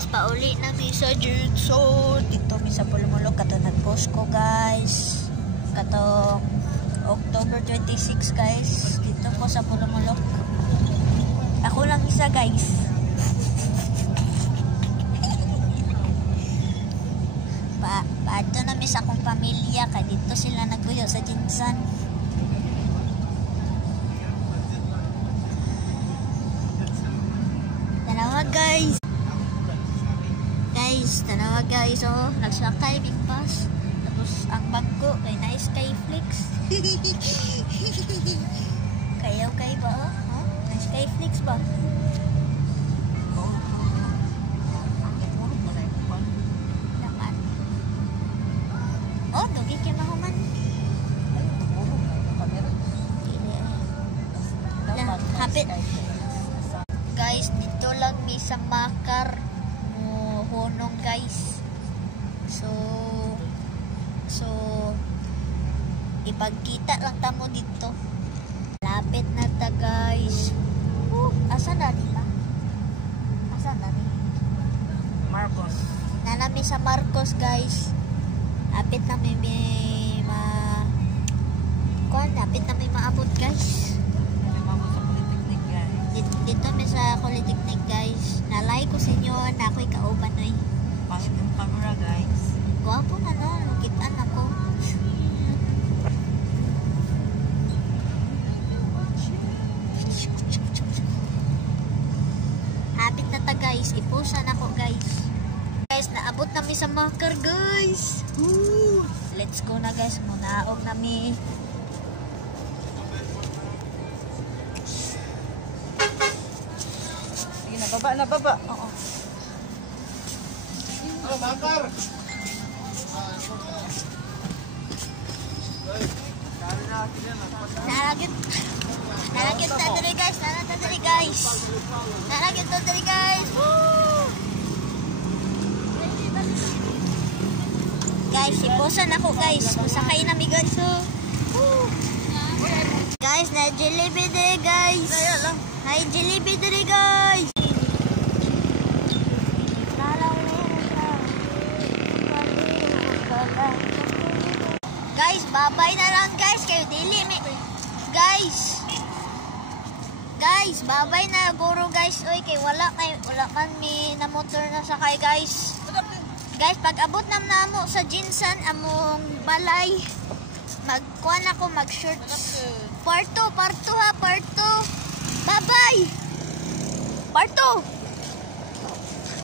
guys, pauli na mi sa Jinson. Dito mi sa Pulumulok. Kato nag-post ko guys. Katong October 26 guys. Dito ko sa Pulumulok. Ako lang isa guys. Paadto na mi sa akong pamilya. Kaya dito sila nagbuyo sa Jinson. Tanawa guys, oh, nagsakay big bus. Tapos ang bag ko ay nice Skyflix. Kayaw kay ba, oh? Huh? Nice Skyflix ba? Naman. Oh, dogi kay mahuman. Hapit. Guys, dito lang may sa Makar. Honong guys. So ipagkita lang tamo dito. Lapit na ta guys. Asa na nila? Asa na ni? Marcos. Nanami sa Marcos guys. Lapit na may lapit na may maabot guys. Dito may sa Polytechnic guys. Nalay ko sa inyo na ako'y kauban oy. Pangit yung camera guys. Gwapo na no. Lukitan ako. Habit na ta guys. Ipusan ako guys. Guys, naabot nami sa Makar guys. Woo! Let's go na guys. Munaog nami. Baba na baba. Oo. Oh, Makar. Naragit ta diri guys. Naragit ta diri guys. Naragit ta diri guys. Woo! Guys, iposan ako guys. Masakay na mi guys. Woo! Guys, na Jollibee diri guys. Na Jollibee diri guys. Guys, babay na lang guys. Kayo dili mi. Guys, babay na guro guys. Oy, kay wala man mi na motor na sakay guys. Guys, pag abot na namo sa Jinson among balay, magkuan ako mag-short. Part 2 ha, part 2. Bye-bye. Part 2.